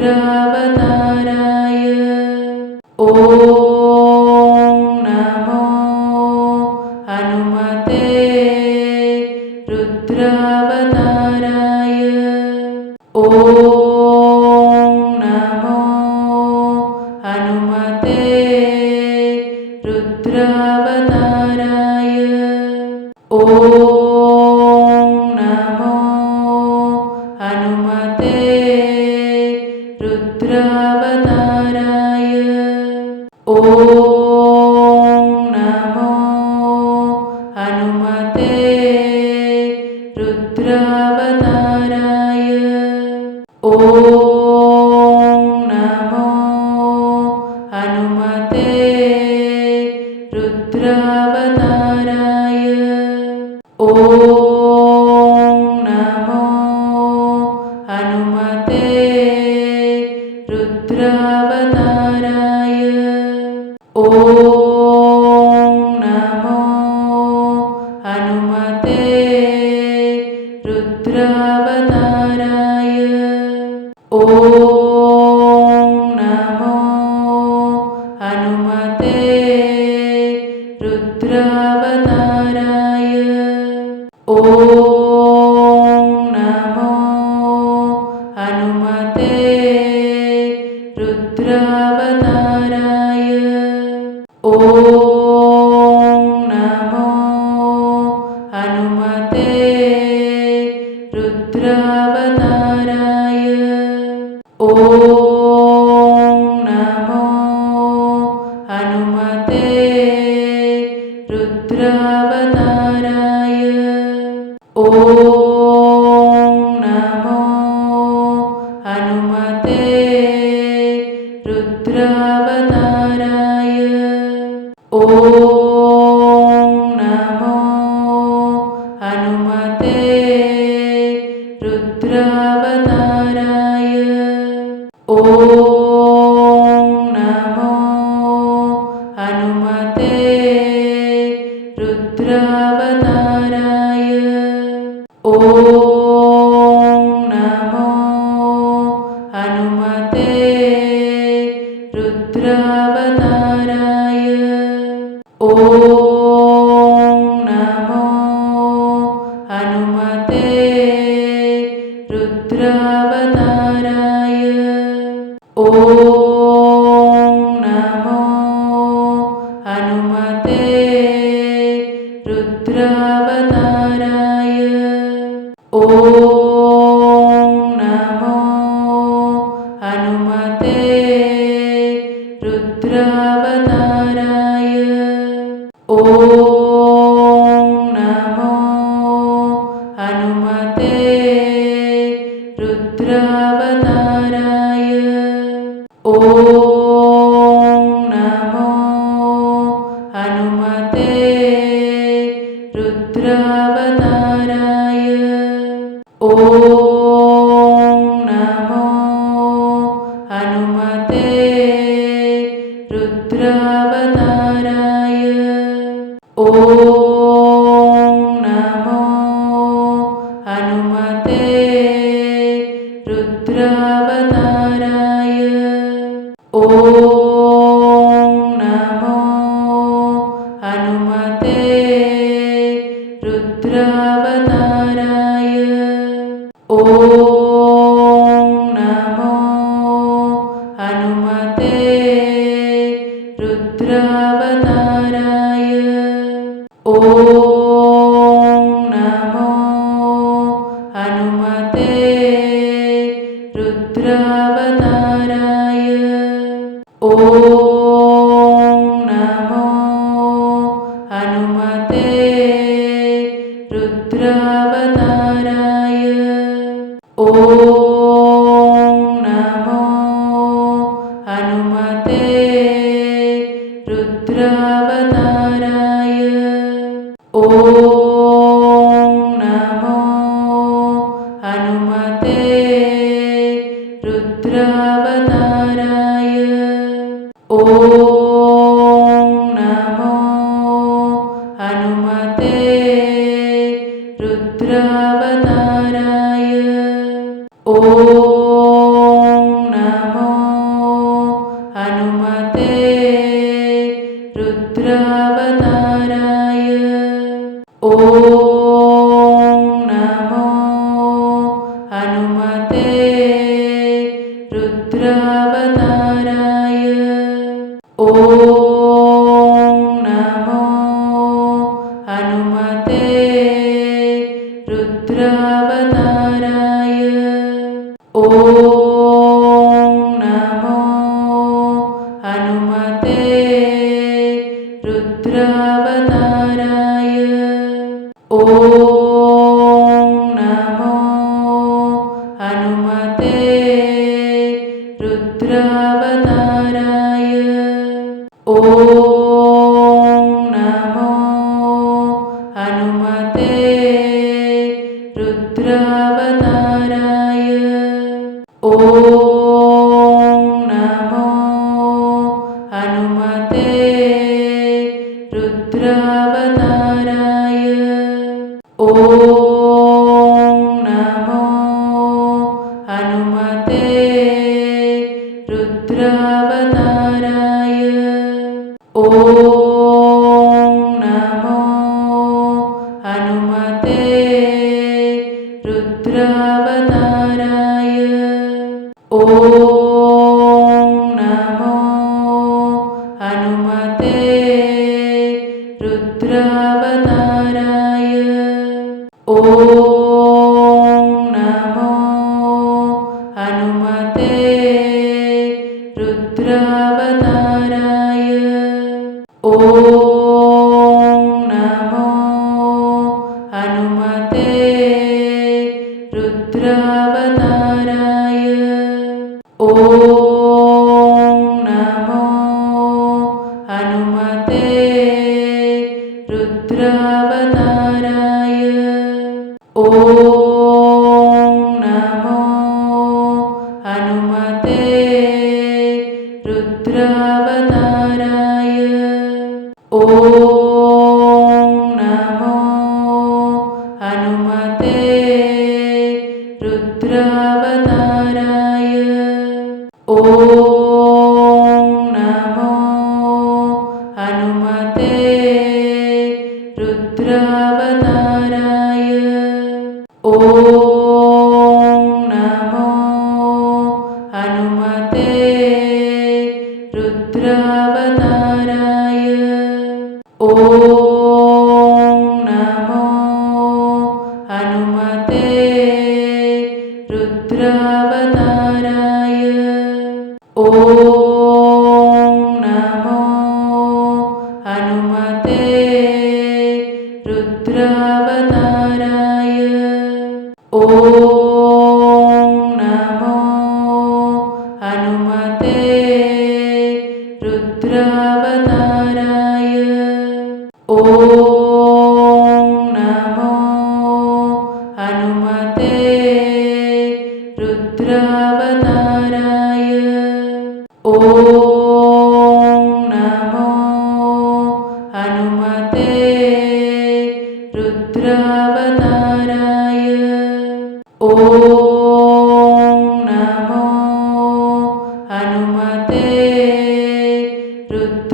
Rama. അവതാരാ അവതാരാ Buddha Tara Tatara.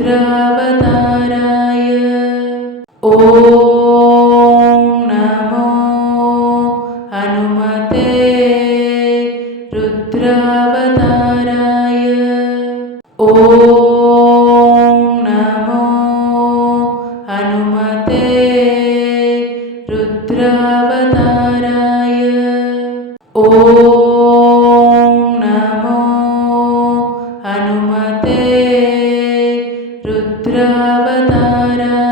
Buddha da da